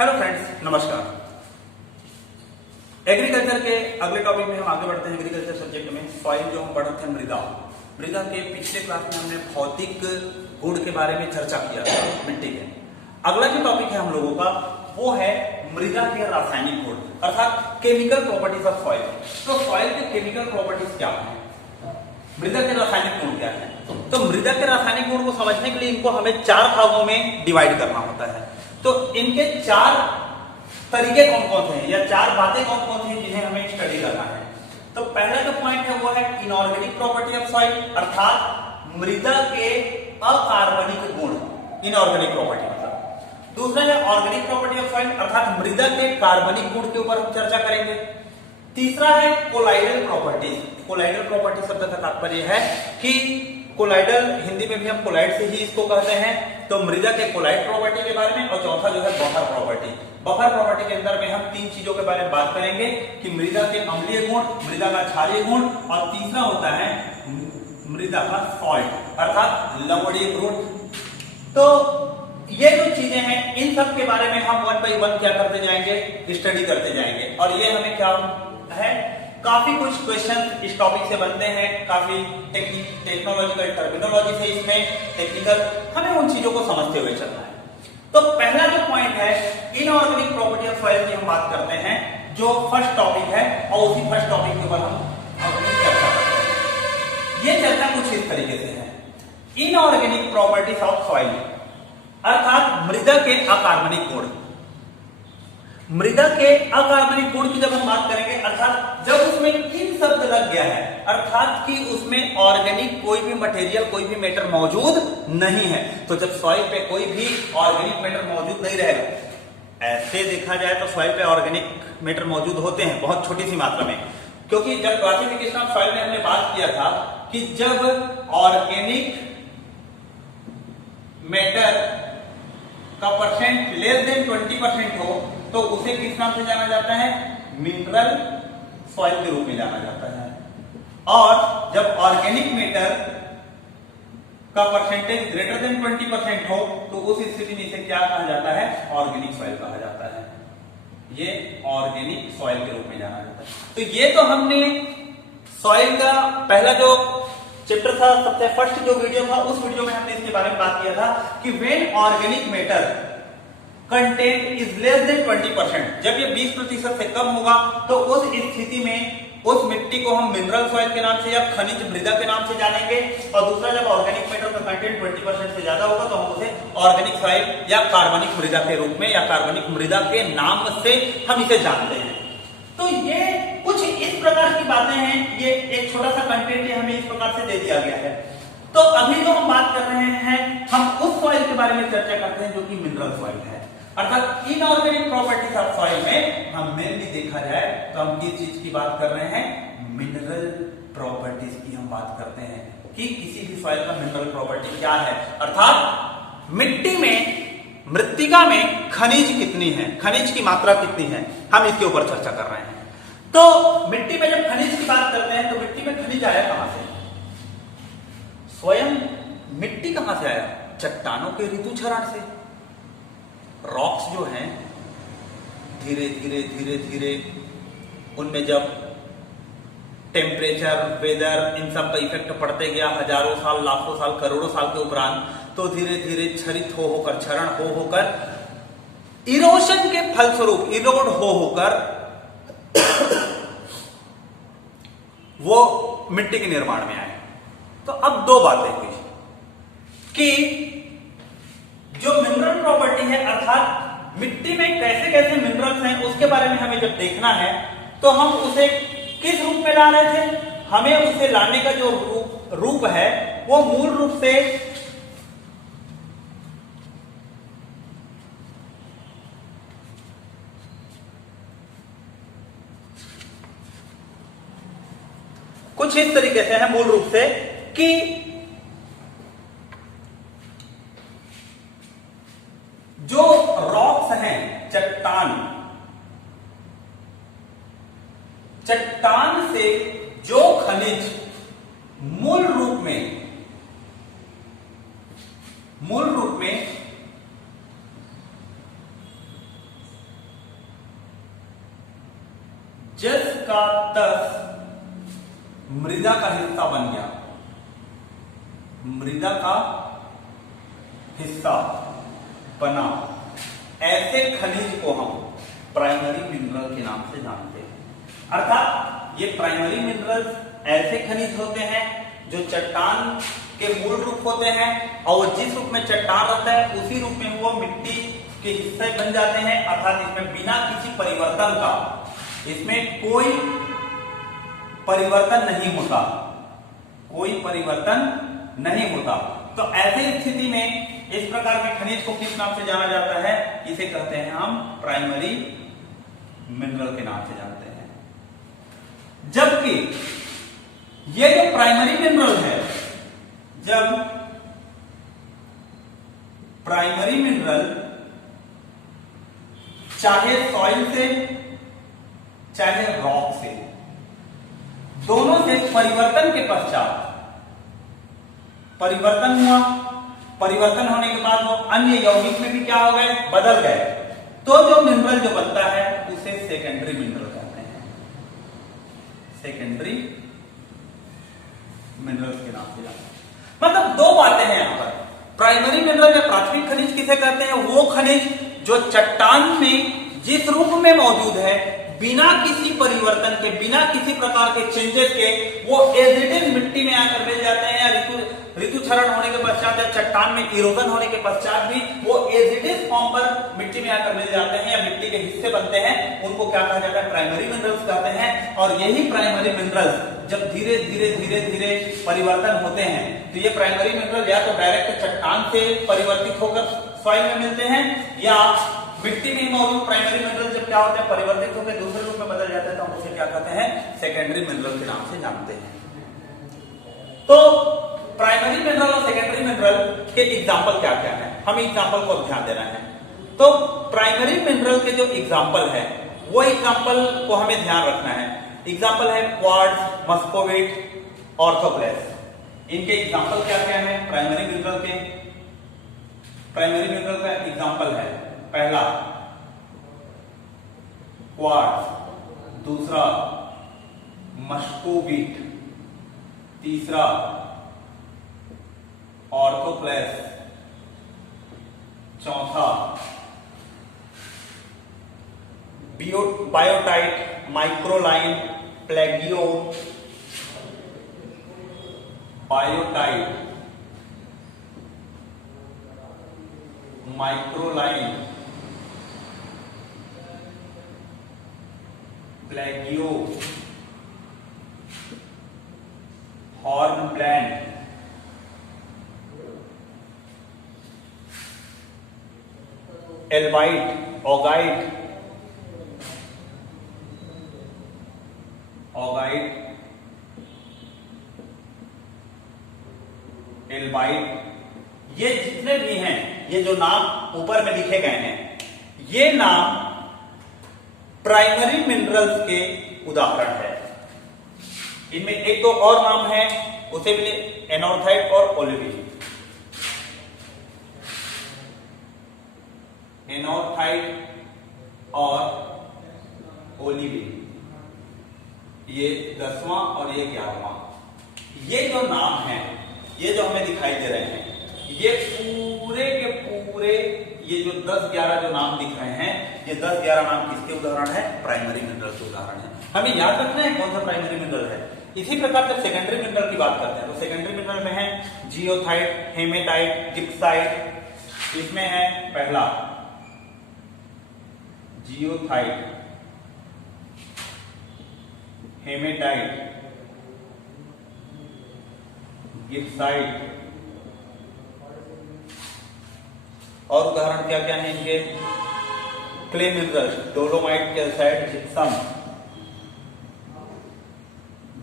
Hello friends, नमस्कार। Agriculture के अगले टॉपिक में हम आगे बढ़ते हैं। एग्रीकल्चर सब्जेक्ट में सॉइल जो हम पढ़ते हैं मृदा के पिछले क्लास में हमने भौतिक गुण के बारे में चर्चा किया था मिट्टी के। अगला जो टॉपिक है हम लोगों का वो है मृदा के रासायनिक गुण अर्थात केमिकल प्रॉपर्टीज ऑफ सॉइल। तो सॉइल के केमिकल प्रॉपर्टीज क्या है, मृदा के रासायनिक गुण क्या है। तो मृदा के रासायनिक गुण को समझने के लिए इनको हमें चार भागों में डिवाइड करना होता है। तो इनके चार तरीके कौन कौन से हैं या चार बातें कौन कौन सी हैं जिन्हें हमें स्टडी करना है। तो पहला जो पॉइंट है वो है इनऑर्गेनिक प्रॉपर्टी ऑफ सॉइल अर्थात मृदा के अकार्बनिक गुण, इनऑर्गेनिक प्रॉपर्टी मतलब। दूसरा है ऑर्गेनिक प्रॉपर्टी ऑफ सॉइल अर्थात मृदा के कार्बनिक गुण के ऊपर हम चर्चा करेंगे। तीसरा है कोलाइडल प्रॉपर्टी। कोलाइडल प्रॉपर्टी शब्द का तात्पर्य है कि कोलाइडल हिंदी में भी हम कोलाइड से ही इसको कहते हैं। तो मृदा के कोलाइड प्रॉपर्टी के बारे में। और चौथा जो है बफर प्रॉपर्टी। बफर प्रॉपर्टी के अंदर में हम तीन चीजों के बारे में बात करेंगे कि मृदा के अम्लीय गुण, मृदा का क्षारीय गुण और तीसरा होता है मृदा का सॉल्ट अर्थात लवणीय गुण। तो ये जो चीजें हैं इन सब के बारे में हम वन बाई वन क्या करते जाएंगे, स्टडी करते जाएंगे। और ये हमें क्या है, काफी कुछ क्वेश्चन इस टॉपिक से बनते हैं, काफी टेक्नोलॉजिकल टर्मिनोलॉजी से इसमें टेक्निकल, हमें उन चीजों को समझते हुए चलना है। तो पहला जो पॉइंट है इनऑर्गेनिक प्रॉपर्टी ऑफ सॉइल की हम बात करते हैं, जो फर्स्ट टॉपिक है और उसी फर्स्ट टॉपिक के ऊपर हम अपनी चर्चा करते हैं। ये चर्चा कुछ इस तरीके से है, इनऑर्गेनिक प्रॉपर्टीज ऑफ सॉइल अर्थात मृदा के अकार्बनिक गुण। मृदा के अकार्बनिक गुण की जब हम बात करेंगे अर्थात जब उसमें इन शब्द लग गया है अर्थात कि उसमें ऑर्गेनिक कोई भी मटेरियल, कोई भी मैटर मौजूद नहीं है। तो जब सॉइल पे कोई भी ऑर्गेनिक मैटर मौजूद नहीं रहेगा, ऐसे देखा जाए तो सॉइल पे ऑर्गेनिक मैटर मौजूद होते हैं बहुत छोटी सी मात्रा में, क्योंकि जब क्लासिफिकेशन ऑफ सॉइल में हमने बात किया था कि जब ऑर्गेनिक मैटर का परसेंट लेस देन 20% हो तो उसे किस नाम से जाना जाता है, मिनरल सॉइल के रूप में जाना जाता है। और जब ऑर्गेनिक मैटर का परसेंटेज ग्रेटर देन 20% हो तो उस स्थिति में इसे क्या कहा जाता है, ऑर्गेनिक सॉइल कहा जाता है। ये ऑर्गेनिक सॉइल के रूप में जाना जाता है। तो ये तो हमने सॉइल का पहला जो चैप्टर था, सबसे फर्स्ट जो वीडियो था, उस वीडियो में हमने इसके बारे में बात किया था कि when organic matter content is less than 20%, जब ये 20% से कम होगा तो उस स्थिति में उस मिट्टी को हम मिनरल सॉइल के नाम से या खनिज मृदा के नाम से जानेंगे। और दूसरा, जब ऑर्गेनिक मैटर का कंटेंट 20% से ज्यादा होगा तो हम उसे ऑर्गेनिक सॉइल या कार्बनिक मृदा के रूप में या कार्बनिक मृदा के नाम से हम इसे जानते हैं। तो ये कुछ इस प्रकार की बातें हैं, ये एक छोटा सा कंटेंट हमें इस प्रकार से दे दिया गया है। तो अभी जो हम बात कर रहे हैं हम उस सॉइल के बारे में चर्चा करते हैं जो कि मिनरल सॉइल है अर्थात इनऑर्गेनिक प्रॉपर्टीज ऑफ सॉइल में हम मेनली देखा जाए तो हम किस चीज की बात कर रहे हैं, मिनरल प्रॉपर्टीज की हम बात करते हैं कि किसी भी सॉइल का मिनरल प्रॉपर्टी क्या है अर्थात मिट्टी में, मृत्तिका में खनिज कितनी है, खनिज की मात्रा कितनी है, हम इसके ऊपर चर्चा कर रहे हैं। तो मिट्टी में जब खनिज की बात करते हैं तो मिट्टी में खनिज आया कहां से, स्वयं मिट्टी कहां से आया, चट्टानों के ऋतुचरण से। रॉक्स जो हैं धीरे धीरे धीरे धीरे उनमें जब टेम्परेचर, वेदर, इन सब का इफेक्ट पड़ते गया हजारों साल, लाखों साल, करोड़ों साल के उपरांत, तो धीरे धीरे क्षरित हो होकर, क्षरण हो होकर, इरोशन के फलस्वरूप इरोड हो होकर वो मिट्टी के निर्माण में आए। तो अब दो बातें हुई कि जो मिनरल प्रॉपर्टी है अर्थात मिट्टी में कैसे कैसे मिनरल्स हैं उसके बारे में हमें जब देखना है तो हम उसे किस रूप में ला रहे थे, हमें उसे लाने का जो रूप है वो मूल रूप से कुछ इस तरीके से है, मूल रूप से कि जो रॉक्स हैं, चट्टान से जो खनिज मूल रूप में 10 का 10 मृदा का हिस्सा बन गया, मृदा का हिस्सा बना, ऐसे खनिज को हम प्राइमरी मिनरल के नाम से जानते हैं। अर्थात ये प्राइमरी मिनरल्स ऐसे खनिज होते हैं जो चट्टान के मूल रूप होते हैं और जिस रूप में चट्टान रहता है उसी रूप में वो मिट्टी के हिस्से बन जाते हैं। अर्थात इसमें बिना किसी परिवर्तन का, इसमें कोई परिवर्तन नहीं होता, कोई परिवर्तन नहीं होता। तो ऐसी स्थिति में इस प्रकार के खनिज को किस नाम से जाना जाता है? इसे कहते हैं हम प्राइमरी मिनरल के नाम से जानते हैं। जबकि ये जो प्राइमरी मिनरल है, जब प्राइमरी मिनरल चाहे सॉइल से चाहे रॉक से, दोनों से परिवर्तन के पश्चात परिवर्तन हुआ, परिवर्तन होने के बाद वो अन्य यौगिक में भी क्या हो गए? बदल गए। तो जो मिनरल जो बनता है उसे सेकेंडरी मिनरल कहते हैं, सेकेंडरी मिनरल के नाम से जानते हैं। मतलब दो बातें हैं यहां पर। प्राइमरी मिनरल या प्राथमिक खनिज किसे कहते हैं? वो खनिज जो चट्टान में जिस रूप में मौजूद है, बिना किसी परिवर्तन के, बिना किसी प्रकार के चेंजेस के, वो एज इट इज मिट्टी में आकर मिल जाते हैं, या ऋतुक्षरण होने के पश्चात या चट्टान में इरोजन होने के पश्चात भी वो एज इट इज फॉर्म पर मिट्टी में आकर मिल जाते हैं या मिट्टी के हिस्से बनते हैं। उनको क्या कहा जाता है? प्राइमरी मिनरल्स कहते हैं। और यही प्राइमरी मिनरल्स जब धीरे धीरे धीरे धीरे परिवर्तन होते हैं, तो ये प्राइमरी मिनरल या तो डायरेक्ट चट्टान से परिवर्तित होकर सॉइल में मिलते हैं, या मिट्टी में मौजूद प्राइमरी मिनरल जब क्या होते हैं? परिवर्तित होकर दूसरे रूप में बदल जाते हैं, तो हम उसे क्या कहते हैं? सेकेंडरी मिनरल के नाम से जानते हैं। तो प्राइमरी मिनरल और सेकेंडरी मिनरल के एग्जाम्पल क्या क्या है? हम एग्जाम्पल को ध्यान दे रहे हैं। तो प्राइमरी मिनरल के जो एग्जाम्पल है, वो एग्जाम्पल को हमें ध्यान रखना है। एग्जाम्पल है क्वार्ट्ज, मस्कोविट, ऑर्थोक्लेस। इनके एग्जाम्पल क्या क्या है? प्राइमरी मिनरल के, प्राइमरी मिनरल का एग्जाम्पल है पहला क्वार्ट्ज, दूसरा मस्कोविट, तीसरा ऑर्थोक्लेस, चौथा बायोटाइट, माइक्रोलाइन, प्लेगियो, बायोटाइट, माइक्रोलाइन, प्लेगियो, हॉर्नब्लैंड, एल्बाइट, ऑगाइट, एल्बाइट, ये जितने भी हैं, ये जो नाम ऊपर में लिखे गए हैं, ये नाम प्राइमरी मिनरल्स के उदाहरण है। इनमें एक दो और नाम है, उसे मिले एनोर्थाइट और ओलिविन। एनोर्थाइट और ओलिविन, ये 10वां और ये 11वां। ये जो नाम है, ये जो हमें दिखाई दे रहे हैं, ये पूरे के पूरे, ये जो 10-11 जो नाम दिख रहे हैं, ये 10-11 नाम किसके उदाहरण है? प्राइमरी मिनरल के उदाहरण है। हमें याद रखना है कौन सा प्राइमरी मिनरल है। इसी प्रकार जब सेकेंडरी मिनरल की बात करते हैं, तो सेकेंडरी मिनरल में है जियोथाइट, हेमेटाइट, जिप्साइट। इसमें है पहला जियोथाइट, हेमेटाइट, गिप्साइट, और उदाहरण क्या क्या है इनके? Clay mineral, dolomite, calcite, gypsum,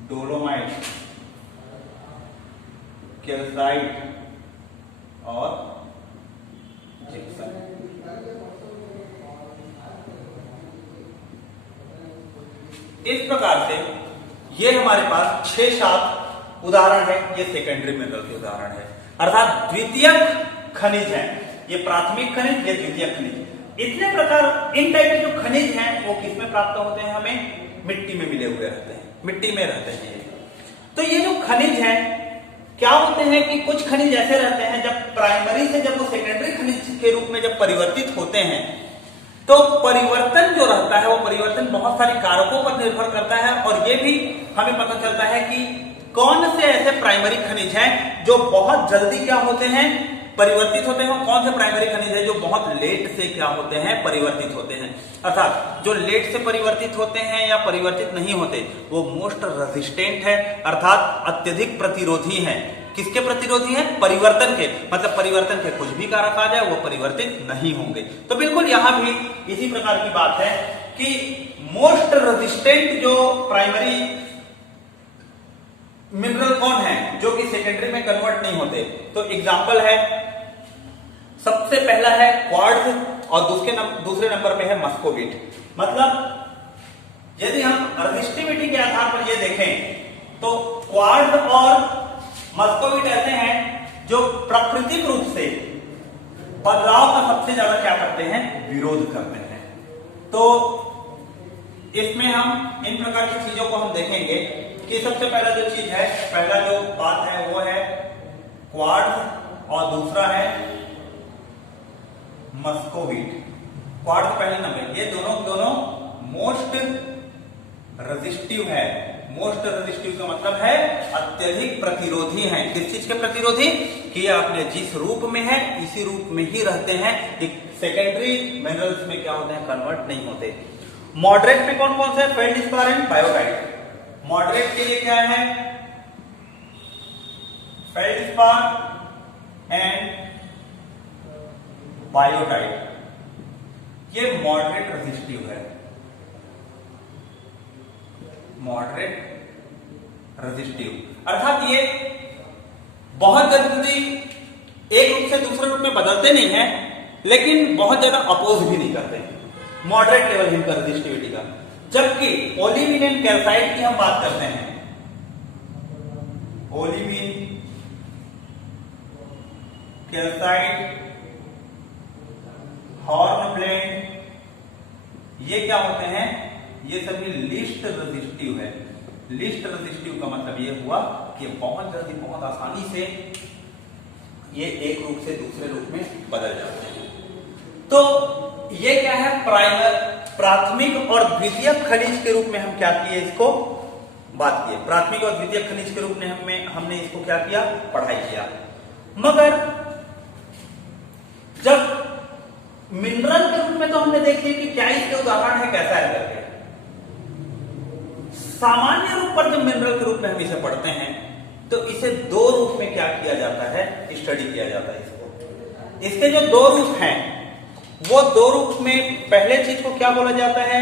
dolomite, calcite और जिप्सम। इस प्रकार से ये हमारे पास 6-7 उदाहरण है, ये सेकेंडरी मिनरल के उदाहरण है। अर्थात द्वितीयक खनिज है, ये प्राथमिक खनिज, ये द्वितीयक खनिज। इतने प्रकार इन टाइप के जो खनिज हैं वो किसमें प्राप्त होते हैं? हमें मिट्टी में मिले हुए रहते हैं, मिट्टी में रहते हैं ये। तो ये जो खनिज है क्या होते हैं कि कुछ खनिज ऐसे रहते हैं जब प्राइमरी से जब वो सेकेंडरी खनिज के रूप में जब परिवर्तित होते हैं तो परिवर्तन जो रहता है वो परिवर्तन बहुत सारे कारकों पर निर्भर करता है और ये भी हमें पता चलता है कि कौन से ऐसे प्राइमरी खनिज हैं जो बहुत जल्दी क्या होते हैं परिवर्तित होते हैं और कौन से प्राइमरी खनिज है जो बहुत लेट से क्या होते हैं परिवर्तित होते हैं। अर्थात जो लेट से परिवर्तित होते हैं या परिवर्तित नहीं होते वो मोस्ट रेजिस्टेंट है, अर्थात अत्यधिक प्रतिरोधी हैं। किसके प्रतिरोधी हैं? परिवर्तन के, मतलब परिवर्तन के कुछ भी कारक आ जाए वो परिवर्तित नहीं होंगे। तो बिल्कुल यहां भी इसी प्रकार की बात है कि मोस्ट रेजिस्टेंट जो प्राइमरी मिनरल कौन है जो कि सेकेंडरी में कन्वर्ट नहीं होते। तो एग्जांपल है, सबसे पहला है क्वार्ट्ज और दूसरे नंबर पे है मस्कोबिट। मतलब यदि हम रेजिस्टिविटी के आधार पर ये देखें तो क्वार्ट्ज और मस्कोबिट ऐसे हैं जो प्राकृतिक रूप से बदलाव का सबसे ज्यादा क्या करते हैं? विरोध करते हैं। तो इसमें हम इन प्रकार की चीजों को हम देखेंगे कि सबसे पहला जो चीज है, पहला जो बात है वो है क्वार्ट्ज और दूसरा है मस्कोबिट। क्वार्ट्ज पहले नंबर, ये दोनों मोस्ट रेजिस्टिव है। मोस्ट रेजिस्टिव का मतलब है अत्यधिक प्रतिरोधी हैं। किस चीज के प्रतिरोधी? कि आपने जिस रूप में है इसी रूप में ही रहते हैं, सेकेंडरी मिनरल्स में क्या होते हैं? कन्वर्ट नहीं होते। मॉडरेट में कौन कौन से? Feldspar and biotite. मॉडरेट के लिए क्या है? Feldspar and biotite. ये मॉडरेट रेजिस्टिव है, मॉडरेट रेजिस्टिव अर्थात ये बहुत जल्दी एक रूप से दूसरे रूप में बदलते नहीं हैं लेकिन बहुत ज्यादा अपोज भी नहीं करते। मॉडरेट लेवल इनका रेजिस्टिविटी का। जबकि ओलिविन एंड कैल्साइट की हम बात करते हैं, ओलिविन, कैल्साइट, हॉर्नब्लेंड, ये क्या होते हैं? ये सभी लिस्ट रेजिस्टिव है। लिस्ट रेजिस्टिव का मतलब ये हुआ कि बहुत जल्दी बहुत आसानी से ये एक रूप से दूसरे रूप में बदल जाते हैं। तो ये क्या है? प्राथमिक और द्वितीयक खनिज के रूप में हम क्या किए? इसको बात किए। प्राथमिक और द्वितीयक खनिज के रूप में हमने इसको क्या किया? पढ़ाई किया। मगर जब मिनरल के रूप में तो हमने देखिए कि क्या इसके उदाहरण है, कैसा है करके। सामान्य रूप पर जब मिनरल के रूप में हम इसे पढ़ते हैं तो इसे दो रूप में क्या किया जाता है? स्टडी किया जाता है इसको। इसके जो दो रूप हैं वो दो रूप में पहले चीज को क्या बोला जाता है?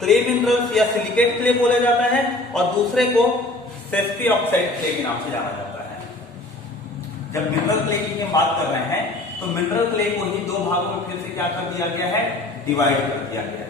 क्ले मिनरल्स या सिलिकेट क्ले बोला जाता है और दूसरे को सेस्फी ऑक्साइड क्ले के नाम से जाना जाता है। जब मिनरल क्ले की हम बात कर रहे हैं तो मिनरल क्ले को ही दो भागों में फिर से क्या कर दिया गया है? डिवाइड कर दिया गया है।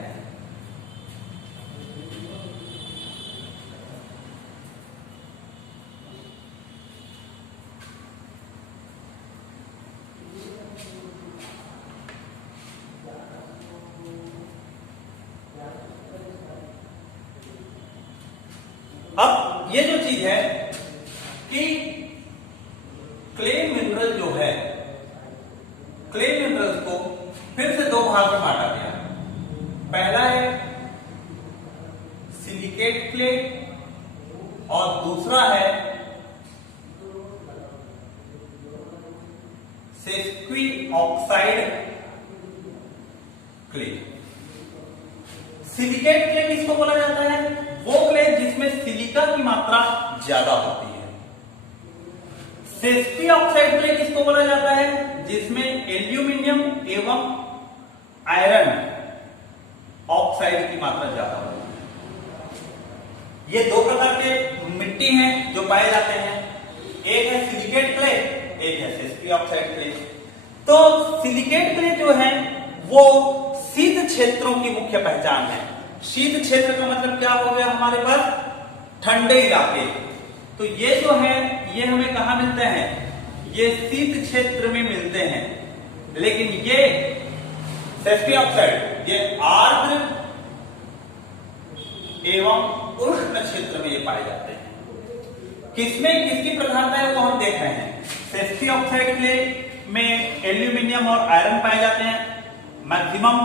अब ये जो चीज है कि क्ले मिनरल जो है, क्ले मिनरल्स को फिर से दो भाग में बांटा गया। पहला है सिलिकेट क्ले और दूसरा है सेस्क्वी ऑक्साइड क्ले। सिलिकेट क्ले किसको बोला जाता है? वो क्ले जिसमें सिलिका की मात्रा ज्यादा होती है। सेस्फी ऑक्साइड क्ले किसको बोला जाता है? जिसमें एल्यूमिनियम एवं आयरन ऑक्साइड की मात्रा ज्यादा होती है। ये दो प्रकार के मिट्टी हैं जो पाए जाते हैं, एक है सिलिकेट क्ले, एक है सेस्फी ऑक्साइड क्ले। तो सिलिकेट क्ले जो है वो शीत क्षेत्रों की मुख्य पहचान है। शीत क्षेत्र का मतलब क्या हो गया? हमारे पास ठंडे इलाके। तो ये जो है ये हमें कहां मिलते हैं? ये शीत क्षेत्र में मिलते हैं। लेकिन ये सेस्फी ऑक्साइड ये आर्द्र एवं उष्ण क्षेत्र में ये पाए जाते हैं। किसमें किसकी प्रधानता है वो हम देख रहे हैं। सेस्की ऑक्साइड क्ले में एल्यूमिनियम और आयरन पाए जाते हैं मैक्सिमम,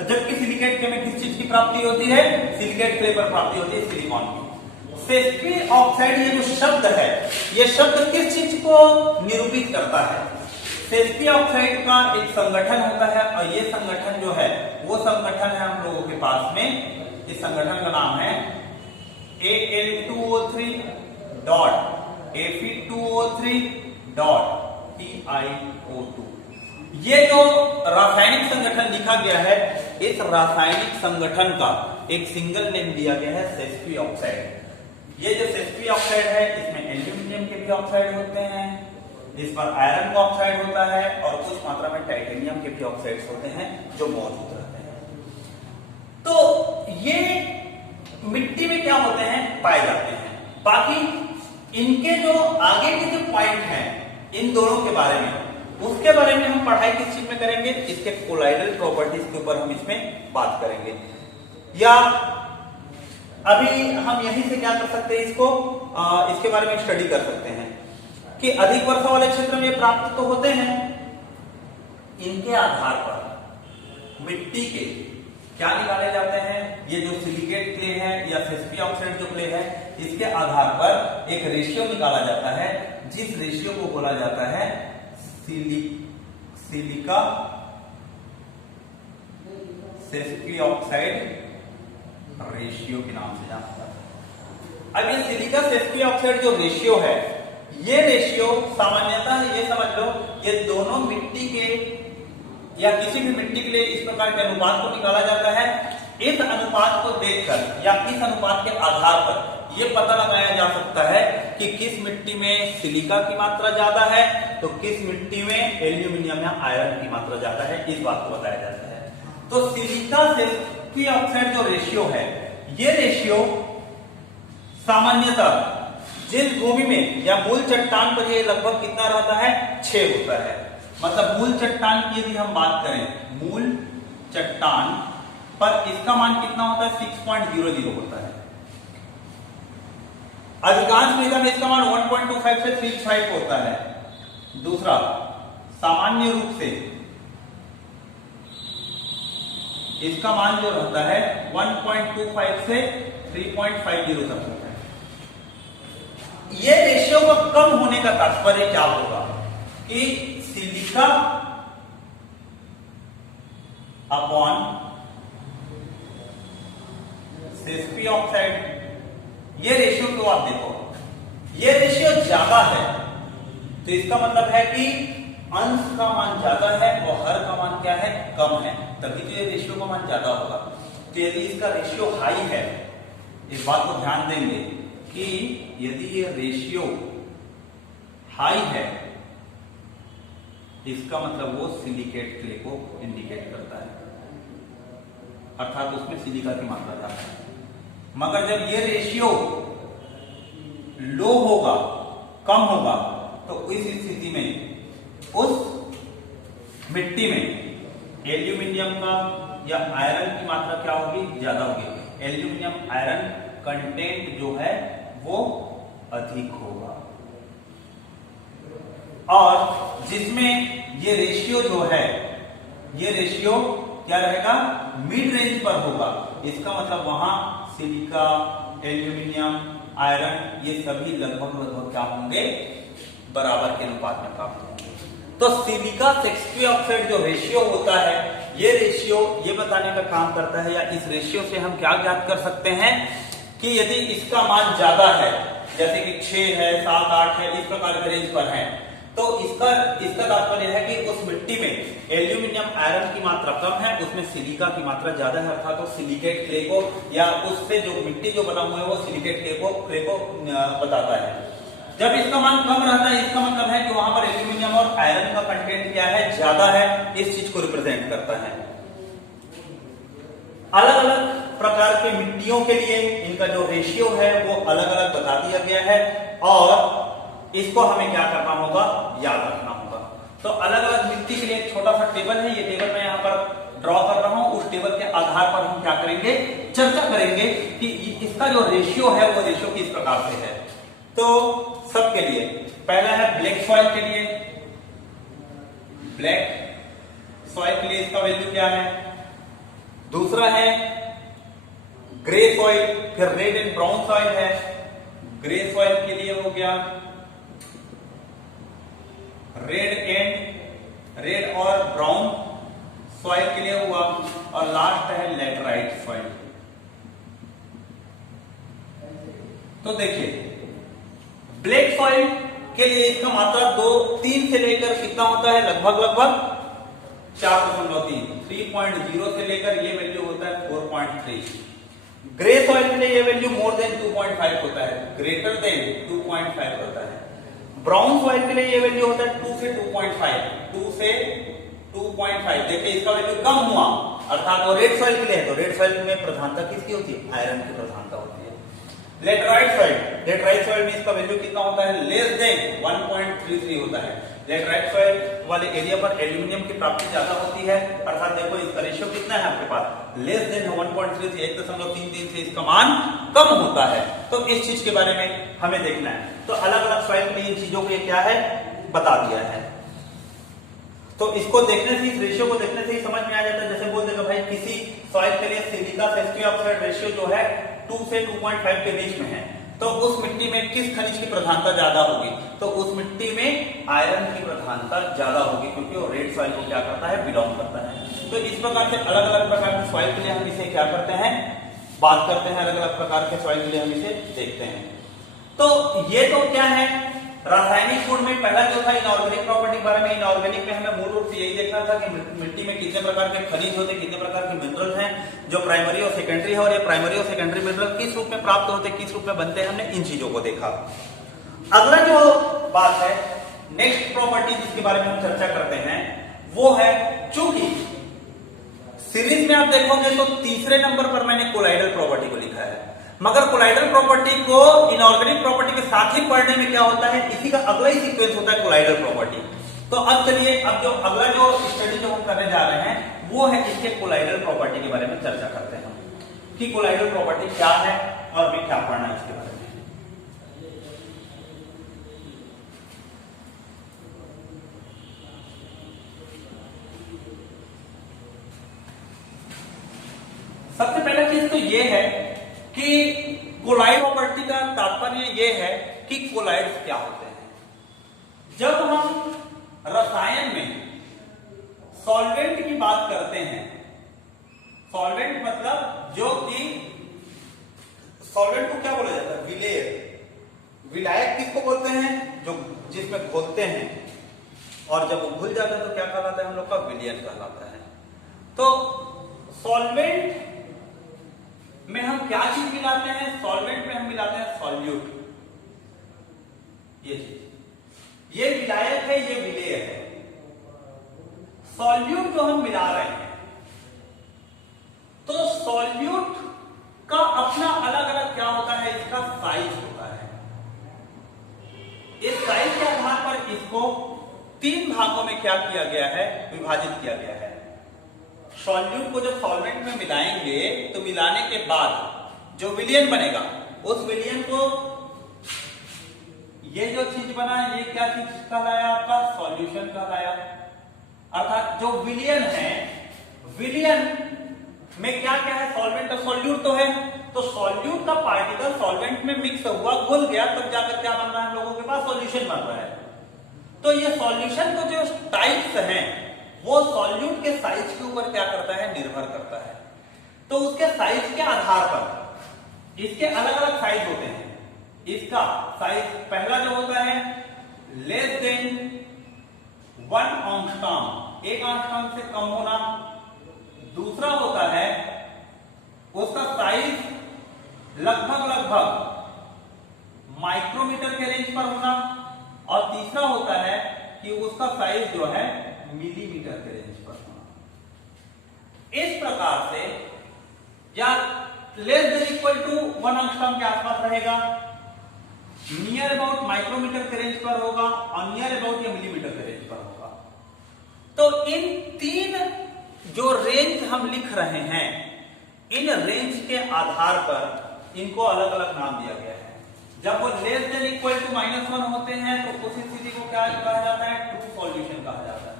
जबकि सिलिकेट क्ले में किस चीज की प्राप्ति होती है, सिलिकेट क्ले पर प्राप्ति होती है सिलिकॉन की। सेस्की ऑक्साइड ये जो शब्द है, ये शब्द किस चीज को निरूपित करता है। सेस्की ऑक्साइड का एक संगठन होता है और ये संगठन जो है वो संगठन है हम लोगों के पास में, इस संगठन का नाम है Al2O3 dot Fe2O3 dot TiO2। ये जो रासायनिक संगठन लिखा गया है, इस रासायनिक संगठन का एक सिंगल नेम दिया गया है सेस्की ऑक्साइड। ये जो सेस्की ऑक्साइड है इसमें एल्यूमिनियम के भी ऑक्साइड होते हैं, इस पर आयरन का ऑक्साइड होता है और कुछ मात्रा में टाइटेनियम के भी ऑक्साइड्स होते हैं जो मौजूद रहते हैं। तो ये मिट्टी में क्या होते हैं, पाए जाते हैं। बाकी इनके जो आगे के जो पॉइंट हैं इन दोनों के बारे में, उसके बारे में हम पढ़ाई किस चीज में करेंगे, इसके कोलाइडल प्रॉपर्टीज के ऊपर हम इसमें बात करेंगे। या अभी हम यहीं से क्या कर सकते हैं, इसको इसके बारे में स्टडी कर सकते हैं कि अधिक वर्षा वाले क्षेत्र में प्राप्त तो होते हैं। इनके आधार पर मिट्टी के क्या निकाले जाते हैं, ये जो सिलिकेट क्ले है या सेस्की ऑक्साइड जो क्ले है, इसके आधार पर एक रेशियो निकाला जाता है, जिस रेशियो को बोला जाता है सिलिका सेस्की ऑक्साइड रेशियो के नाम से जाना जाता है। अब ये सिलिका सेस्की ऑक्साइड जो रेशियो है, ये रेशियो सामान्यतः ये समझ लो, ये दोनों मिट्टी के या किसी भी मिट्टी के लिए इस प्रकार के अनुपात को निकाला जाता है। इस अनुपात को देखकर या इस अनुपात के आधार पर यह पता लगाया जा सकता है कि किस मिट्टी में सिलिका की मात्रा ज्यादा है तो किस मिट्टी में एल्यूमिनियम या आयरन की मात्रा ज्यादा है, इस बात को बताया जाता है। तो सिलिका सेस्की ऑक्साइड जो रेशियो है, ये रेशियो सामान्यतः जिस भूमि में या मूल चट्टान पर ये लगभग कितना रहता है, 6 होता है। मतलब मूल चट्टान की यदि हम बात करें, मूल चट्टान पर इसका मान कितना होता है, 6.00 होता है। अधिकांश मृदा में इसका मान 1.25 से 3.5 होता है। दूसरा, सामान्य रूप से इसका मान जो रहता है 1.25 से 3.50 तक होता है। ये रेशियो का कम होने का तात्पर्य क्या होगा कि सिलिका अपॉन सेस्की ऑक्साइड, ये रेशियो को आप देखो, ये रेशियो ज्यादा है तो इसका मतलब है कि अंश का मान ज्यादा है और हर का मान क्या है, कम है, तभी तो ये रेशियो का मान ज्यादा होगा। तो यदि इसका रेशियो हाई है, इस बात को ध्यान देंगे कि यदि ये रेशियो हाई है, इसका मतलब वो सिलिकेट क्ले को इंडिकेट करता है, अर्थात उसमें सिलिका की मात्रा ज्यादा है। मगर जब ये रेशियो लो होगा, कम होगा, तो इस स्थिति में उस मिट्टी में एल्यूमिनियम का या आयरन की मात्रा क्या होगी, ज्यादा होगी। एल्यूमिनियम आयरन कंटेंट जो है वो अधिक होगा और जिसमें ये रेशियो जो है, ये रेशियो क्या रहेगा, मिड रेंज पर होगा। इसका मतलब वहां सिलिका, एल्यूमिनियम, आयरन ये सभी लगभग क्या होंगे, बराबर के अनुपात में प्राप्त होंगे। तो सिलिका सेस्की ऑक्साइड जो रेशियो होता है, ये रेशियो ये बताने का काम करता है, या इस रेशियो से हम क्या ज्ञात कर सकते हैं कि यदि इसका मान ज्यादा है, जैसे कि 6 है, 7, 8 है, इस प्रकार के रेंज पर है, तो इसका तात्पर्य है कि उस मिट्टी में एल्यूमिनियम आयरन की मात्रा कम है, उसमें सिलिका की मात्रा ज्यादा है, अर्थात तो सिलिकेट क्ले को या उससे जो मिट्टी जो बना हुआ है वो सिलिकेट क्ले को बताता है। जब इसका मान कम रहता है, इसका मतलब है कि वहां पर एल्यूमिनियम और आयरन का कंटेंट क्या है, ज्यादा है, इस चीज को रिप्रेजेंट करता है। अलग अलग प्रकार के मिट्टियों के लिए इनका जो रेशियो है वो अलग अलग बता दिया गया है और इसको हमें क्या करना होगा, याद रखना होगा। तो अलग अलग मिट्टी के लिए एक छोटा सा टेबल है, ये टेबल मैं यहाँ पर ड्रॉ कर रहा हूं, उस टेबल के आधार पर हम क्या करेंगे, चर्चा करेंगे कि इसका जो रेशियो है वो रेशियो किस प्रकार से है। तो सबके लिए पहला है ब्लैक सॉइल के लिए, ब्लैक सॉइल के लिए इसका वैल्यू क्या है। दूसरा है ग्रे सॉइल, फिर रेड एंड ब्राउन सॉइल है। ग्रे सॉइल के लिए हो गया रेड और ब्राउन सॉइल के लिए हुआ, और लास्ट है लैटराइट सॉइल। तो देखिए ब्लैक सॉइल के लिए इसका मात्रा 3 से लेकर कितना होता है, लगभग 4.3, 3.0 से लेकर ये वैल्यू होता है 4.3। ग्रे सॉइल के लिए ये वैल्यू मोर देन 2.5 होता है, ग्रेटर देन 2.5 होता है। ब्राउन सॉइल के लिए ये वैल्यू होता है 2 से 2.5, 2 से 2.5। देखिए इसका वैल्यू कम हुआ, अर्थात वो रेड सॉइल के लिए है, तो रेड सॉइल में प्रधानता किसकी होती है, आयरन की प्रधानता होती है। लेटराइट सॉइल में इसका वैल्यू कितना होता है, लेस देन 1.33 होता है। लेटराइट सॉइल वाले एरिया पर एल्यूमिनियम की प्राप्ति ज्यादा होती है, अर्थात देखो इसका रेशियो कितना है आपके पास, लेस देन 1.33, 1.33 से इसका मान कम होता है। तो इस चीज के बारे में हमें देखना है। तो अलग अलग सॉइल के लिए इन चीजों को ये क्या है बता दिया है। तो इसको देखने से, इस रेशियो को देखने से ही समझ में आ जाता है। जैसे बोल देगा भाई किसी सॉइल के लिए सिलिका से एसक्यू ऑक्साइड रेशियो जो है 2 से 2.5 के बीच में है, तो उस मिट्टी में किस खनिज की प्रधानता ज्यादा होगी, तो उस मिट्टी में आयरन की प्रधानता ज्यादा होगी, क्योंकि वो रेड सॉइल को क्या करता है, बिलोंग करता है। तो इस प्रकार से अलग अलग प्रकार के सॉइल के लिए हम इसे क्या करते हैं, बात करते हैं। अलग अलग प्रकार के सॉइल के लिए हम इसे देखते हैं। तो ये तो क्या है, रासायनिक गुण में पहला जो था इनऑर्गेनिक प्रॉपर्टी के बारे में। इनऑर्गेनिक में हमें मूल रूप से यही देखना था कि मिट्टी में कितने प्रकार के खनिज होते, कितने प्रकार के मिनरल हैं जो प्राइमरी और सेकेंडरी है, और ये प्राइमरी और सेकेंडरी मिनरल किस रूप में प्राप्त होते, किस रूप में बनते हैं, हमने इन चीजों को देखा। अगला जो बात है, नेक्स्ट प्रॉपर्टी जिसके बारे में हम चर्चा करते हैं वो है, चूंकि सीरीज में आप देखोगे तो तीसरे नंबर पर मैंने कोलाइडल प्रॉपर्टी को लिखा है, मगर कोलाइडल प्रॉपर्टी को इनऑर्गेनिक प्रॉपर्टी के साथ ही पढ़ने में क्या होता है, इसी का अगला ही सीक्वेंस होता है कोलाइडल प्रॉपर्टी। तो अब चलिए, अब जो अगला जो स्टडी जो हम करने जा रहे हैं वो है इसके कोलाइडल प्रॉपर्टी के बारे में चर्चा करते हैं कि कोलाइडल प्रॉपर्टी क्या है और हमें क्या पढ़ना है इसके बारे में। सबसे पहला चीज तो ये है कि कोलाइड प्रॉपर्टी का तात्पर्य ये है कि कोलाइड्स क्या होते हैं। जब हम रसायन में सॉल्वेंट की बात करते हैं, सॉल्वेंट मतलब जो कि सॉल्वेंट को क्या बोला जाता है, विलेय। विलायक किसको बोलते हैं, जो जिसमें घोलते हैं, और जब वो घुल जाता है तो क्या कहलाता है हम लोग का, विलयन कहलाता है। तो सॉल्वेंट में हम क्या चीज मिलाते हैं, सॉल्वेंट में हम मिलाते हैं सॉल्यूट। ये विलायक है, ये विलेय है। सॉल्यूट जो हम मिला रहे हैं, तो सॉल्यूट का अपना अलग अलग क्या होता है, इसका साइज होता है। इस साइज के आधार पर इसको 3 भागों में क्या किया गया है, विभाजित किया गया है। सॉल्यूट को जब सॉल्वेंट में मिलाएंगे तो मिलाने के बाद जो विलयन बनेगा, उस विलयन को, ये जो चीज बना ये क्या चीज कहलाया आपका, सॉल्यूशन कहलाया। अर्थात जो विलयन है, विलयन में क्या क्या है, सॉल्वेंट और सॉल्यूट तो है, तो सॉल्यूट का पार्टिकल सॉल्वेंट में मिक्स हुआ, घुल गया, तब जाकर क्या बन रहा है हम लोगों के पास, सॉल्यूशन बन रहा है। तो ये सॉल्यूशन को जो टाइप्स हैं वो सॉल्यूट के साइज के ऊपर क्या करता है, निर्भर करता है। तो उसके साइज के आधार पर इसके अलग अलग साइज होते हैं। इसका साइज पहला जो होता है लेस देन 1 एंगस्ट्रॉम, 1 एंगस्ट्रॉम से कम होना। दूसरा होता है उसका साइज लगभग माइक्रोमीटर के रेंज पर होना, और तीसरा होता है कि उसका साइज जो है मिलीमीटर के रेंज पर होना। इस प्रकार से या less than equal to 1 angstrom के आसपास रहेगा, नियर अबाउट माइक्रोमीटर के रेंज पर होगा, और नियर अबाउट या मिलीमीटर के रेंज पर होगा। तो इन 3 जो रेंज हम लिख रहे हैं, इन रेंज के आधार पर इनको अलग अलग नाम दिया गया है। जब वो लेस देन इक्वल टू -1 होते हैं तो उस स्थिति को क्या कहा जाता है? ट्रू सॉल्यूशन कहा जाता है।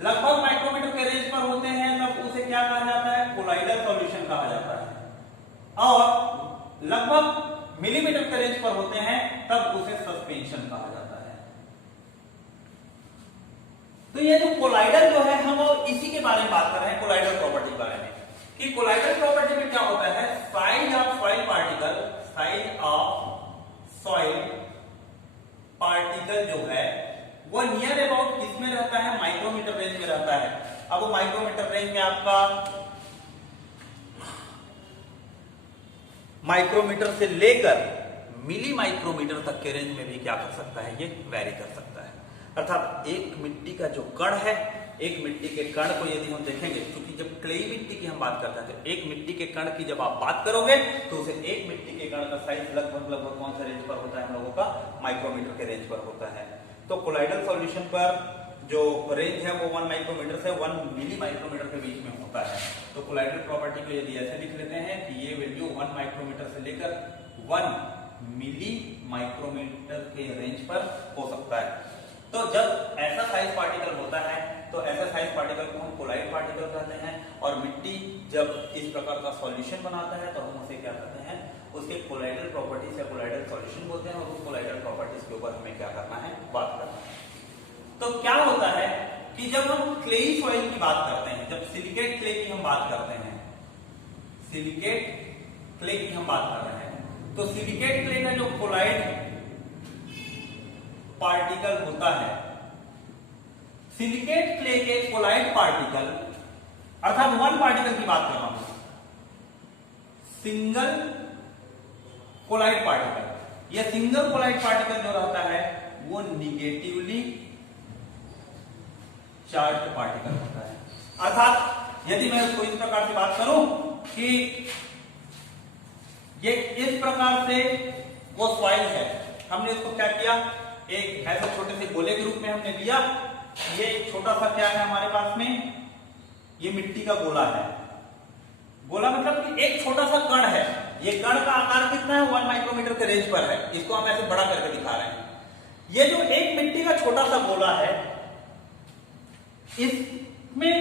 लगभग माइक्रोमीटर के रेंज पर होते हैं तब उसे क्या कहा जाता है? कोलाइडल सॉल्यूशन कहा जाता है। और लगभग मिलीमीटर के रेंज पर होते हैं तब उसे सस्पेंशन कहा जाता है। तो ये जो कोलाइडल जो है, हम इसी के बारे में बात कर रहे हैं, कोलाइडल प्रॉपर्टी के बारे में, कि कोलाइडल प्रॉपर्टी में क्या होता है? Size of soil particle, size of soil particle जो है वो नियर अबाउट किस में रहता है? माइक्रोमीटर रेंज में रहता है। अब वो माइक्रोमीटर रेंज में आपका माइक्रोमीटर से लेकर मिली माइक्रोमीटर तक के रेंज में भी क्या कर सकता है? ये वेरी कर सकता है। अर्थात एक मिट्टी का जो कण है, एक मिट्टी के कण को यदि हम देखेंगे, क्योंकि जब क्लेई मिट्टी की हम बात करते हैं तो एक मिट्टी के कण की जब आप बात करोगे तो उसे एक मिट्टी के कण का साइज लगभग कौन सा रेंज पर होता है? हम लोगों का माइक्रोमीटर के रेंज पर होता है। तो कोलाइडल सॉल्यूशन पर जो रेंज है वो 1 माइक्रोमीटर से 1 मिली माइक्रोमीटर के बीच में होता है। तो कोलाइडल प्रॉपर्टी को यदि ऐसे लिख लेते हैं कि ये वैल्यू 1 माइक्रोमीटर से लेकर 1 मिली माइक्रोमीटर के रेंज पर हो सकता है। तो जब ऐसा साइज पार्टिकल होता है तो ऐसा साइज पार्टिकल को हम कोलाइड पार्टिकल कहते हैं। और मिट्टी जब इस प्रकार का सॉल्यूशन बनाता है तो हम उसे क्या कहते हैं? उसके कोलाइडल प्रॉपर्टीज या कोलाइडल सॉल्यूशन बोलते हैं। और उस कोलाइडल प्रॉपर्टीज के ऊपर हमें क्या करना है? बात करना है। तो क्या होता है कि जब हम क्लेई सॉइल की बात करते हैं, जब सिलिकेट क्ले की हम बात करते हैं, सिलिकेट क्ले की हम बात कर रहे हैं, तो सिलिकेट क्ले का जो कोलाइड पार्टिकल होता है, सिलिकेट क्ले के कोलाइड पार्टिकल, अर्थात 1 पार्टिकल की बात कर रहा हूं, सिंगल कोलाइड पार्टिकल, यह सिंगल कोलाइड पार्टिकल जो रहता है वो निगेटिवली चार्ज्ड पार्टिकल होता है। अर्थात यदि मैं उसको इस प्रकार से बात करूं कि ये इस प्रकार से वो सॉइल है, हमने इसको क्या किया? एक ऐसे छोटे से गोले के रूप में हमने लिया। ये छोटा सा क्या है हमारे पास में? ये मिट्टी का गोला है। गोला मतलब कि एक छोटा सा कण है। ये कण का आकार कितना है? 1 माइक्रोमीटर के रेंज पर है। इसको हम ऐसे बड़ा करके दिखा रहे हैं। ये जो एक मिट्टी का छोटा सा गोला है, इसमें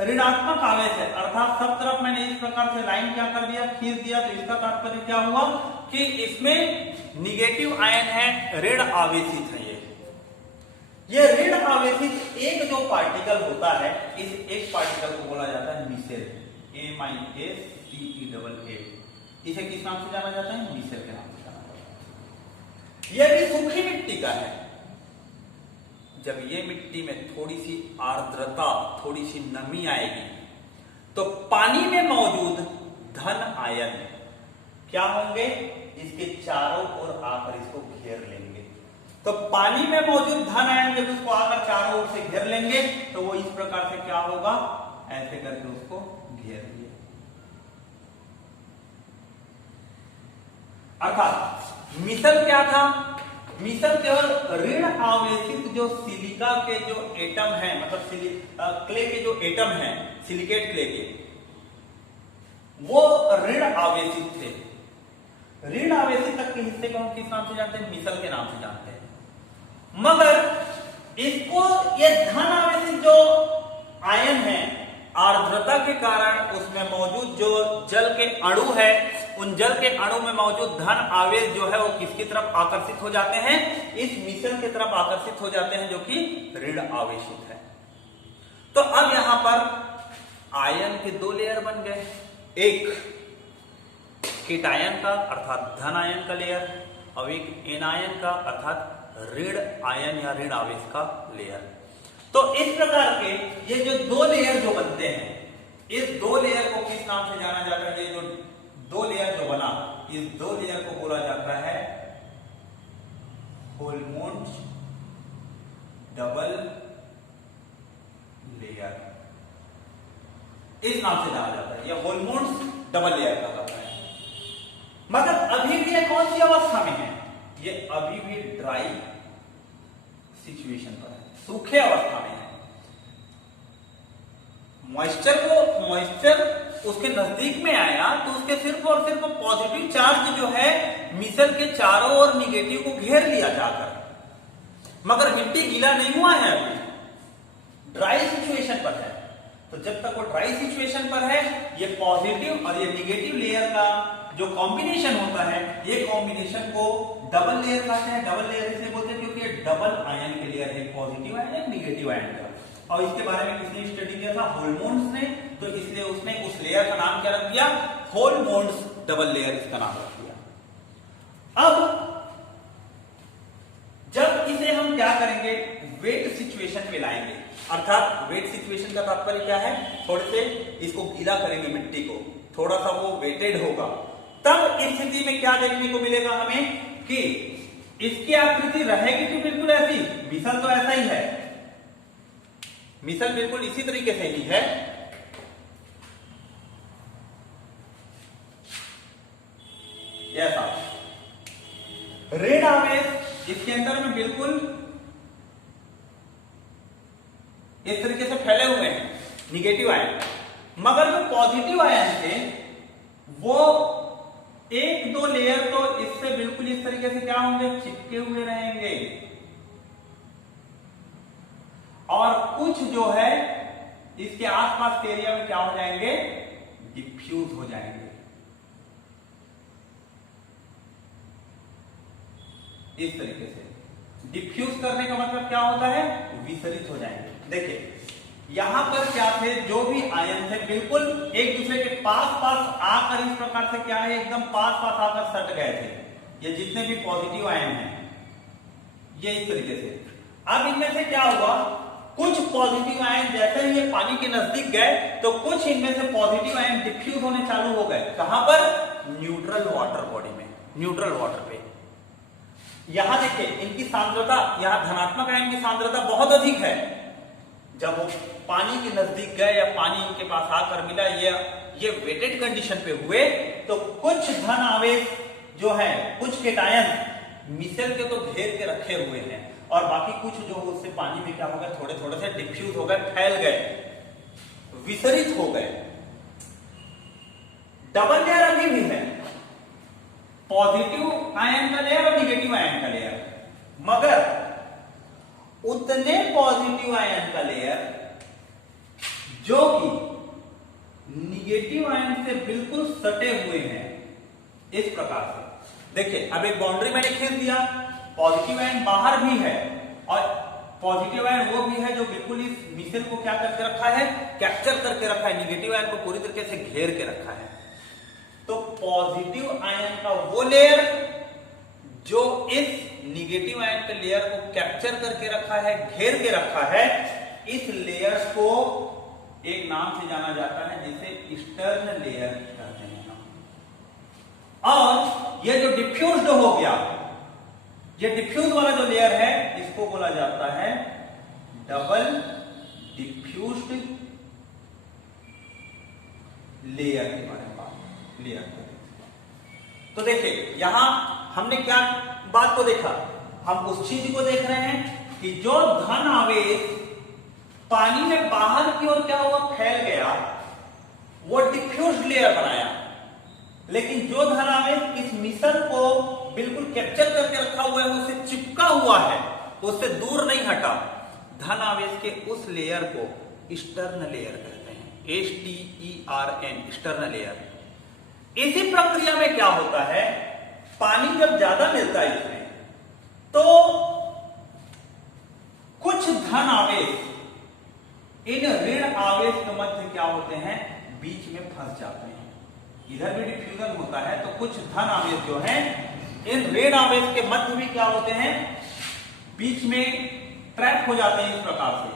ऋणात्मक आवेश है। अर्थात सब तरफ मैंने इस प्रकार से लाइन क्या कर दिया? खींच दिया। तो इसका तात्पर्य क्या हुआ कि इसमें निगेटिव आयन है, ऋण आवेशित है। ये ऋण आवेशित एक जो पार्टिकल होता है, इस एक पार्टिकल को बोला जाता है मिसेल, MISCEAA। इसे किस नाम से जाना जाता है? मिसेल के नाम से जाना जाता है। यह भी सूखी मिट्टी का है। जब ये मिट्टी में थोड़ी सी आर्द्रता, थोड़ी सी नमी आएगी तो पानी में मौजूद धन आयन क्या होंगे? इसके चारों ओर आकर इसको घेर लेंगे। तो पानी में मौजूद धन आयन जब उसको आकर चारों ओर से घेर लेंगे तो वो इस प्रकार से क्या होगा? ऐसे करके उसको घेर लिया। अर्थात मिसल क्या था? मिसल केवल ऋण आवेशित जो सिलिका के जो एटम है, मतलब क्ले के जो एटम है, सिलिकेट क्ले के, वो ऋण आवेशित थे। ऋण आवेशित तक के हिस्से को हम किस नाम से जानते हैं? मिसल के नाम से जानते हैं। मगर इसको ये धन आवेशित जो आयन है, आर्द्रता के कारण उसमें मौजूद जो जल के अणु है, उन जल के अणु में मौजूद धन आवेश जो है वो किसकी तरफ आकर्षित हो जाते हैं? इस मिश्रण की तरफ आकर्षित हो जाते हैं, जो कि ऋण आवेशित है। तो अब यहां पर आयन के 2 लेयर बन गए। एक कीटायन का अर्थात धन आयन का लेयर, और एक एनायन का अर्थात ऋण आयन या ऋण आवेश का लेयर। तो इस प्रकार के ये जो 2 लेयर जो बनते हैं, इस 2 लेयर को किस नाम से जाना जाता है? ये जो 2 लेयर जो बना, इस 2 लेयर को बोला जाता है होल्मोन्स डबल लेयर। इस नाम से जाना जाता है, यह होल्मोन्स डबल लेयर का होता है। मगर अभी भी ये कौन सी अवस्था में है? ये अभी भी ड्राई सिचुएशन पर है, सूखे अवस्था में है। मॉइस्चर उसके नजदीक में आया तो उसके सिर्फ और सिर्फ पॉजिटिव चार्ज जो है मिसल के चारों ओर निगेटिव को घेर लिया जाकर, मगर मिट्टी गीला नहीं हुआ है, अभी ड्राई सिचुएशन पर है। तो जब तक वो ड्राई सिचुएशन पर है, ये पॉजिटिव और ये निगेटिव लेयर का जो कॉम्बिनेशन होता है, ये कॉम्बिनेशन को डबल लेयर कहते हैं। डबल लेयर इसलिए बोलते हैं क्योंकि ये डबल आयन के लेयर है, पॉजिटिव आयन एक निगेटिव आयन का। और इसके बारे में किसने स्टडी किया था? होल्मोन्स ने। तो इसलिए उसने उस लेयर का नाम क्या रख दिया? होल्मोन्स डबल लेयर इसका नाम रख दिया। अब जब इसे हम क्या करेंगे, वेट सिचुएशन में लाएंगे, अर्थात वेट सिचुएशन का तात्पर्य क्या है, थोड़े से इसको गीला करेंगे मिट्टी को, थोड़ा सा वो वेटेड होगा, तब इस स्थिति में क्या देखने को मिलेगा हमें कि इसकी आकृति रहेगी तो बिल्कुल ऐसी, मिसल तो ऐसा ही है, मिसल बिल्कुल इसी तरीके से ही है। ऐसा ऋण आवेश इसके अंदर में बिल्कुल इस तरीके से फैले हुए हैं निगेटिव आयन, मगर जो पॉजिटिव आयन थे वो एक दो लेयर तो इससे बिल्कुल इस तरीके से क्या होंगे, चिपके हुए रहेंगे, और कुछ जो है इसके आसपास के एरिया में क्या हो जाएंगे, डिफ्यूज हो जाएंगे। इस तरीके से डिफ्यूज करने का मतलब क्या होता है, विसरित हो जाएंगे। देखिए यहां पर क्या थे, जो भी आयन थे बिल्कुल एक दूसरे के पास पास आकर इस प्रकार से क्या है, एकदम पास पास आकर सट गए थे। ये जितने भी पॉजिटिव आयन हैं ये इस तरीके से। अब इनमें से क्या हुआ, कुछ पॉजिटिव आयन जैसे ही ये पानी के नजदीक गए तो कुछ इनमें से पॉजिटिव आयन डिफ्यूज होने चालू हो गए। कहां पर? न्यूट्रल वाटर बॉडी में, न्यूट्रल वाटर पे। यहां देखिए इनकी सांद्रता, यहां धनात्मक आयन की सांद्रता बहुत अधिक है। जब वो पानी के नजदीक गए या पानी इनके पास आकर मिला, ये वेटेड कंडीशन पे हुए, तो कुछ धन आवेश जो है, कुछ केटायन मिसल के तो घेर के रखे हुए हैं, और बाकी कुछ जो उससे पानी में क्या हो गए, थोड़े थोड़े से डिफ्यूज हो गए, फैल गए, विसरित हो गए। डबल लेयर अभी भी है, पॉजिटिव आयन का लेयर और निगेटिव आयन का लेयर, मगर उतने पॉजिटिव आयन का लेयर जो कि निगेटिव आयन से बिल्कुल सटे हुए हैं, इस प्रकार से। देखिए अब एक बाउंड्री मैंने खींच दिया, पॉजिटिव आयन बाहर भी है और पॉजिटिव आयन वो भी है जो बिल्कुल इस मिसल को क्या करके रखा है, कैप्चर करके रखा है, निगेटिव आयन को पूरी तरीके से घेर के रखा है। तो पॉजिटिव आयन का वो लेयर जो इस निगेटिव आयन के लेयर को कैप्चर करके रखा है, घेर के रखा है, इस लेयर को एक नाम से जाना जाता है जिसे ईस्टर्न लेयर कहते हैं। और ये जो डिफ्यूज्ड हो गया, ये डिफ्यूज वाला जो लेयर है, इसको बोला जाता है डबल डिफ्यूज्ड लेयर के बारे में बात क्लियर करें। तो देखिए यहां हमने क्या बात को देखा, हम उस चीज को देख रहे हैं कि जो धन आवेश पानी में बाहर की ओर क्या हुआ, फैल गया, वो डिफ्यूज्ड लेयर बनाया, लेकिन जो धन आवेश इस मिसल को बिल्कुल कैप्चर करके रखा हुआ है, उससे चिपका हुआ है, उससे दूर नहीं हटा, धन आवेश के उस लेयर को ईस्टर्न लेयर कहते हैं, STERN, ईस्टर्न लेयर। इसी प्रक्रिया में क्या होता है, पानी जब ज्यादा मिलता है इसमें, तो कुछ धन आवेश इन ऋण आवेश के मध्य क्या होते हैं, बीच में फंस जाते हैं। इधर भी डिफ्यूजन होता है तो कुछ धन आवेश जो हैं इन ऋण आवेश के मध्य भी क्या होते हैं, बीच में ट्रैप हो जाते हैं इस प्रकार से।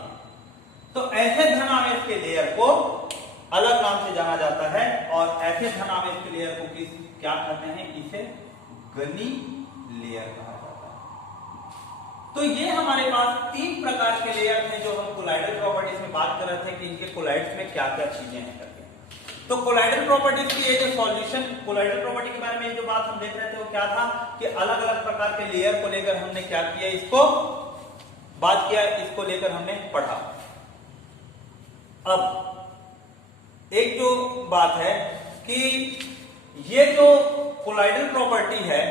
तो ऐसे धन आवेश के लेयर को अलग नाम से जाना जाता है, और ऐसे धन आवेश के लेयर को क्या कहते हैं, इसे गनी लेयर कहा जाता है। तो ये हमारे पास तीन प्रकार के लेयर थे जो हम कोलाइडल प्रॉपर्टीज में बात कर रहे थे कि इनके कोलाइड्स में क्या क्या चीजें हैं करके। तो कोलाइडल प्रॉपर्टीज की ये जो सॉल्यूशन, कोलाइडल प्रॉपर्टी के बारे में जो बात हम देख रहे थे वो क्या था कि अलग अलग प्रकार के लेयर को लेकर हमने क्या किया, इसको बात किया, इसको लेकर हमने पढ़ा। अब एक जो बात है कि ये जो कोलाइडल प्रॉपर्टी है,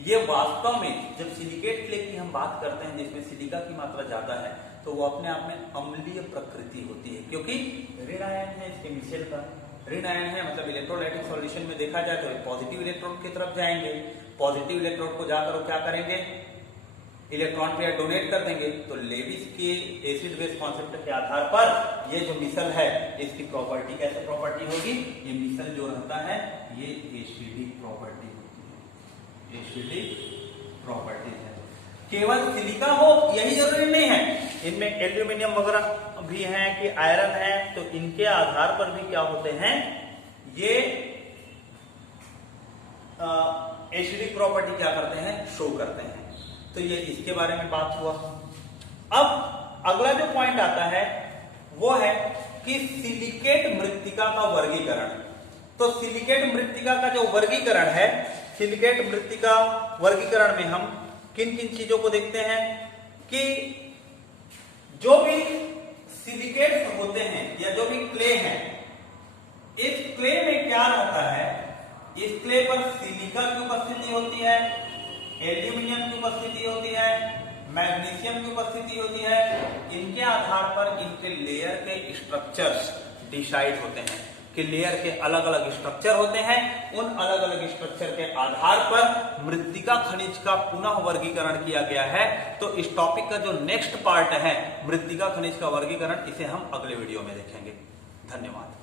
ये वास्तव में जब सिलिकेट क्ले की हम बात करते हैं जिसमें सिलिका की मात्रा ज्यादा है, तो वो अपने आप में अम्लीय प्रकृति होती है, क्योंकि ऋण आयन है इसके मिशेल का, ऋण आयन है मतलब इलेक्ट्रोलाइटिक सॉल्यूशन में देखा जाए तो पॉजिटिव इलेक्ट्रोड की तरफ जाएंगे, पॉजिटिव इलेक्ट्रोड को जाकर वो क्या करेंगे, इलेक्ट्रॉन पेयर डोनेट कर देंगे। तो लेविस के एसिड बेस कॉन्सेप्ट के आधार पर ये जो मिसल है इसकी प्रॉपर्टी कैसे प्रॉपर्टी होगी, ये मिसल जो रहता है ये एसिडिक प्रॉपर्टी होती है, एसिडिक प्रॉपर्टी है। केवल सिलिका हो यही जरूरी नहीं है, इनमें एल्यूमिनियम वगैरह भी है कि आयरन है, तो इनके आधार पर भी क्या होते हैं, ये एसिडिक प्रॉपर्टी क्या करते हैं, शो करते हैं। तो ये इसके बारे में बात हुआ। अब अगला जो पॉइंट आता है वो है कि सिलिकेट मृत्तिका का वर्गीकरण। तो सिलिकेट मृत्तिका का जो वर्गीकरण है, सिलिकेट मृत्तिका वर्गीकरण में हम किन किन चीजों को देखते हैं कि जो भी सिलिकेट होते हैं या जो भी क्ले है, इस क्ले में क्या रहता है, इस क्ले पर सिलिका की उपस्थिति होती है, एल्यूमिनियम की उपस्थिति होती है, मैग्नीशियम की उपस्थिति होती है। इनके आधार पर इनके लेयर के स्ट्रक्चर्स डिसाइड होते हैं कि लेयर के अलग अलग स्ट्रक्चर होते हैं, उन अलग अलग स्ट्रक्चर के आधार पर मृत्तिका खनिज का पुनः वर्गीकरण किया गया है। तो इस टॉपिक का जो नेक्स्ट पार्ट है मृत्तिका खनिज का वर्गीकरण, इसे हम अगले वीडियो में देखेंगे। धन्यवाद।